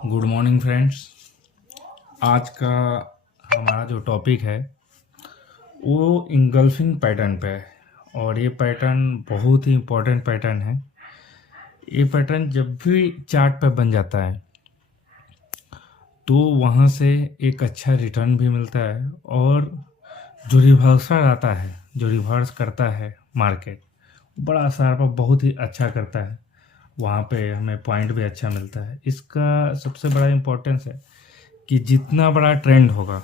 Good morning friends. आज का हमारा जो टॉपिक है वो इंगल्फिंग पैटर्न पे है और ये पैटर्न बहुत ही इम्पोर्टेंट पैटर्न है। ये पैटर्न जब भी चार्ट पे बन जाता है तो वहाँ से एक अच्छा रिटर्न भी मिलता है और जो रिवर्सल आता है, जो रिवर्स करता है मार्केट, बड़ा शार्प बहुत ही अच्छा करता है। वहाँ पे हमें पॉइंट भी अच्छा मिलता है। इसका सबसे बड़ा इम्पोर्टेंस है कि जितना बड़ा ट्रेंड होगा,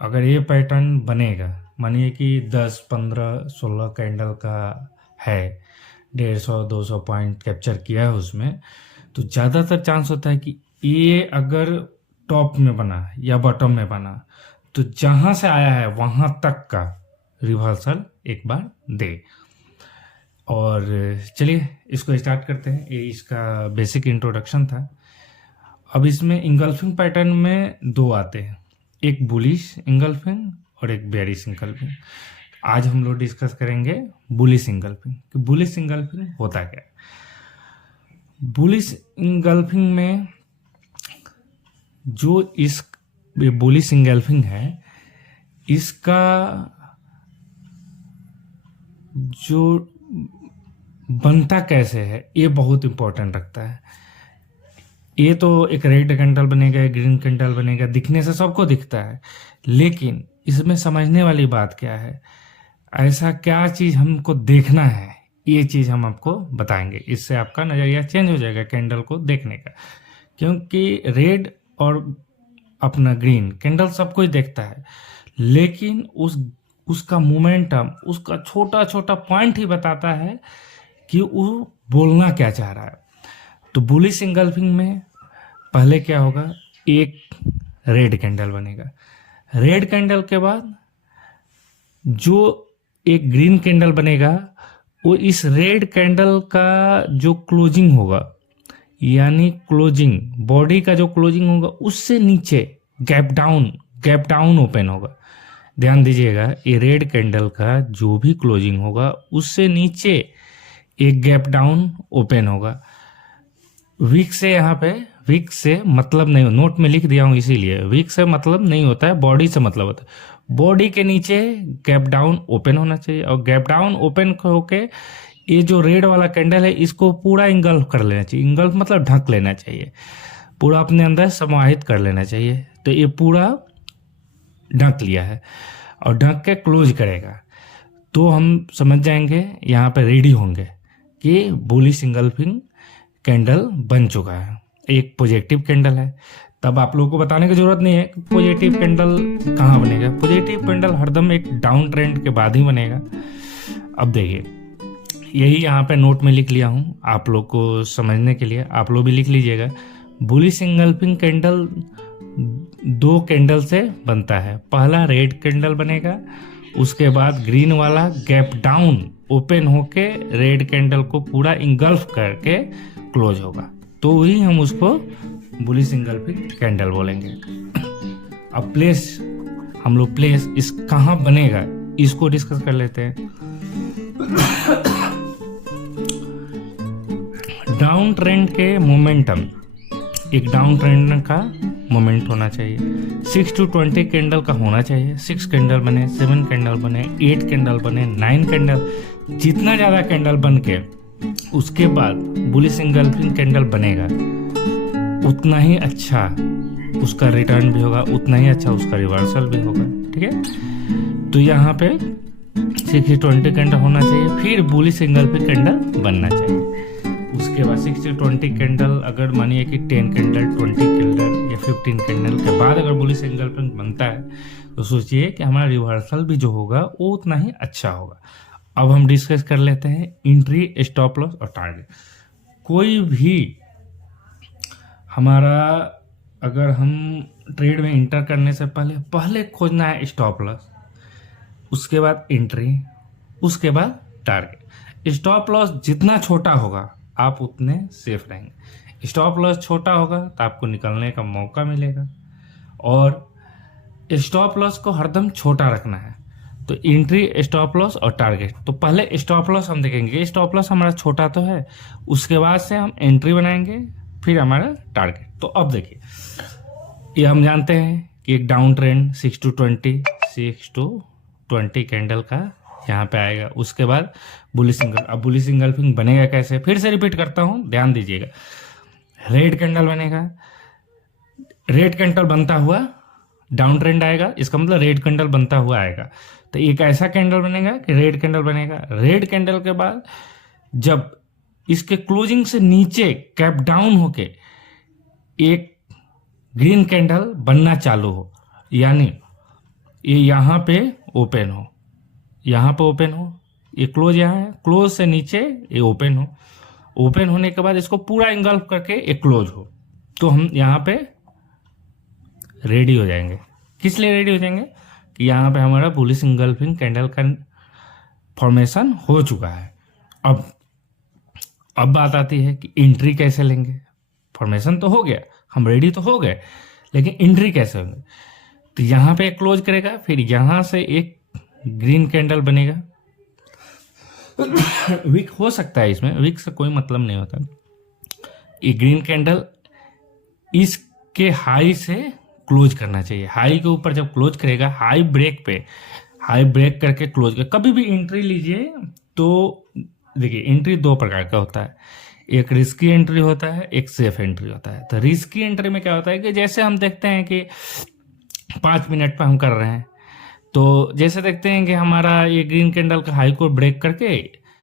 अगर ये पैटर्न बनेगा, मानिए कि 10, 15, 16 कैंडल का है, 150-200 पॉइंट कैप्चर किया है उसमें, तो ज़्यादातर चांस होता है कि ये अगर टॉप में बना या बॉटम में बना तो जहाँ से आया है वहाँ तक का रिवर्सल एक बार दे। और चलिए इसको स्टार्ट करते हैं। ये इसका बेसिक इंट्रोडक्शन था। अब इसमें इंगल्फिंग पैटर्न में दो आते हैं, एक बुलिश इंगल्फिंग और एक बेरिश इंगल्फिंग। आज हम लोग डिस्कस करेंगे बुलिश इंगल्फिंग कि बुलिश इंगल्फिंग होता क्या है। बुलिश इंगल्फिंग में जो इस बुलिश इंगल्फिंग है, इसका जो बनता कैसे है ये बहुत इंपॉर्टेंट रखता है। ये तो एक रेड कैंडल बनेगा, ग्रीन कैंडल बनेगा, दिखने से सबको दिखता है, लेकिन इसमें समझने वाली बात क्या है, ऐसा क्या चीज़ हमको देखना है, ये चीज़ हम आपको बताएंगे। इससे आपका नज़रिया चेंज हो जाएगा कैंडल को देखने का। क्योंकि रेड और अपना ग्रीन कैंडल सब कोई देखता है, लेकिन उसका मोमेंटम, उसका छोटा छोटा पॉइंट ही बताता है कि वो बोलना क्या चाह रहा है। तो बुलिश इंगल्फिंग में पहले क्या होगा, एक रेड कैंडल बनेगा, रेड कैंडल के बाद जो एक ग्रीन कैंडल बनेगा, वो इस रेड कैंडल का जो क्लोजिंग होगा, यानी क्लोजिंग बॉडी का जो क्लोजिंग होगा, उससे नीचे गैप डाउन ओपन होगा। ध्यान दीजिएगा, ये रेड कैंडल का जो भी क्लोजिंग होगा उससे नीचे एक गैप डाउन ओपन होगा। वीक से, यहाँ पे वीक से मतलब नहीं, नोट में लिख दिया हूँ इसीलिए, वीक से मतलब नहीं होता है, बॉडी से मतलब होता है। बॉडी के नीचे गैप डाउन ओपन होना चाहिए और गैप डाउन ओपन होके ये जो रेड वाला कैंडल है इसको पूरा इंगल्फ कर लेना चाहिए। इंगल्फ मतलब ढक लेना चाहिए, पूरा अपने अंदर समाहित कर लेना चाहिए। तो ये पूरा ढक लिया है और ढक के क्लोज करेगा, तो हम समझ जाएंगे, यहाँ पे रेडी होंगे कि बुलिश इंगल्फिंग कैंडल बन चुका है। एक पॉजिटिव कैंडल है, तब आप लोगों को बताने की जरूरत नहीं है कि पॉजिटिव कैंडल कहाँ बनेगा। पॉजिटिव कैंडल हरदम एक डाउन ट्रेंड के बाद ही बनेगा। अब देखिए, यही यहाँ पे नोट में लिख लिया हूँ आप लोग को समझने के लिए, आप लोग भी लिख लीजिएगा। बुलिश इंगल्फिंग कैंडल दो कैंडल से बनता है। पहला रेड कैंडल बनेगा, उसके बाद ग्रीन वाला गैप डाउन ओपन होके रेड कैंडल को पूरा इंगल्फ करके क्लोज होगा, तो ही हम उसको बुलिश इंगल्फिंग कैंडल बोलेंगे। अब प्लेस, हम लोग प्लेस इस कहाँ बनेगा इसको डिस्कस कर लेते हैं। डाउन ट्रेंड के मोमेंटम, एक डाउन ट्रेंड का मोमेंट होना चाहिए, 6 to 20 कैंडल का होना चाहिए। 6 कैंडल बने, 7 कैंडल बने, 8 कैंडल बने, 9 कैंडल, जितना ज़्यादा कैंडल बन के उसके बाद बुलिश इंगल्फिंग कैंडल बनेगा, उतना ही अच्छा उसका रिटर्न भी होगा, उतना ही अच्छा उसका रिवर्सल भी होगा। ठीक है, तो यहाँ पे 6 to 20 कैंडल होना चाहिए, फिर बुलिश इंगल्फिंग कैंडल बनना चाहिए। उसके बाद 6 to 20 कैंडल, अगर मानिए कि 10 कैंडल, 20 कैंडल या 15 कैंडल के बाद अगर बुलिश इंगल्फिंग बनता है, तो सोचिए कि हमारा रिवर्सल भी जो होगा वो उतना ही अच्छा होगा। अब हम डिस्कस कर लेते हैं एंट्री, स्टॉप लॉस और टारगेट। कोई भी हमारा, अगर हम ट्रेड में इंटर करने से पहले खोजना है स्टॉप लॉस, उसके बाद एंट्री, उसके बाद टारगेट। स्टॉप लॉस जितना छोटा होगा आप उतने सेफ रहेंगे। स्टॉप लॉस छोटा होगा तो आपको निकलने का मौका मिलेगा, और स्टॉप लॉस को हरदम छोटा रखना है। तो एंट्री, स्टॉप लॉस और टारगेट। तो पहले स्टॉप लॉस हम देखेंगे, स्टॉप लॉस हमारा छोटा तो है, उसके बाद से हम एंट्री बनाएंगे, फिर हमारा टारगेट। तो अब देखिए, ये हम जानते हैं कि एक डाउन ट्रेंड 6 to 20 कैंडल का यहाँ पे आएगा। उसके बाद बुलिश इंगल्फ। अब बुलिश इंगल्फिंग बनेगा कैसे, फिर से रिपीट करता हूँ, ध्यान दीजिएगा। रेड कैंडल बनेगा, रेड कैंडल बनता हुआ डाउन ट्रेंड आएगा, इसका मतलब रेड कैंडल बनता हुआ आएगा। तो एक ऐसा कैंडल बनेगा कि रेड कैंडल बनेगा। रेड कैंडल के बाद जब इसके क्लोजिंग से नीचे कैप डाउन होके एक ग्रीन कैंडल बनना चालू हो, यानी ये यहाँ पे ओपन हो, यहाँ पे ओपन हो, ये क्लोज यहाँ है, क्लोज से नीचे ये ओपन हो, ओपन होने के बाद इसको पूरा इंगल्फ करके एक क्लोज हो, तो हम यहाँ पे रेडी हो जाएंगे। किस लिए रेडी हो जाएंगे कि यहाँ पे हमारा बुलिश इंगल्फिंग कैंडल का फॉर्मेशन हो चुका है। अब बात आती है कि एंट्री कैसे लेंगे। फॉर्मेशन तो हो गया, हम रेडी तो हो गए, लेकिन एंट्री कैसे होंगे। तो यहाँ पे एक क्लोज करेगा, फिर यहाँ से एक ग्रीन कैंडल बनेगा। वीक हो सकता है, इसमें वीक से कोई मतलब नहीं होता। ये ग्रीन कैंडल इसके हाई से क्लोज करना चाहिए। हाई के ऊपर जब क्लोज करेगा, हाई ब्रेक करके क्लोज कर। कभी भी एंट्री लीजिए तो देखिए, एंट्री दो प्रकार का होता है, एक रिस्की एंट्री होता है, एक सेफ एंट्री होता है। तो रिस्की एंट्री में क्या होता है कि जैसे हम देखते हैं कि 5 मिनट पर हम कर रहे हैं, तो जैसे देखते हैं कि हमारा ये ग्रीन कैंडल का हाई को ब्रेक करके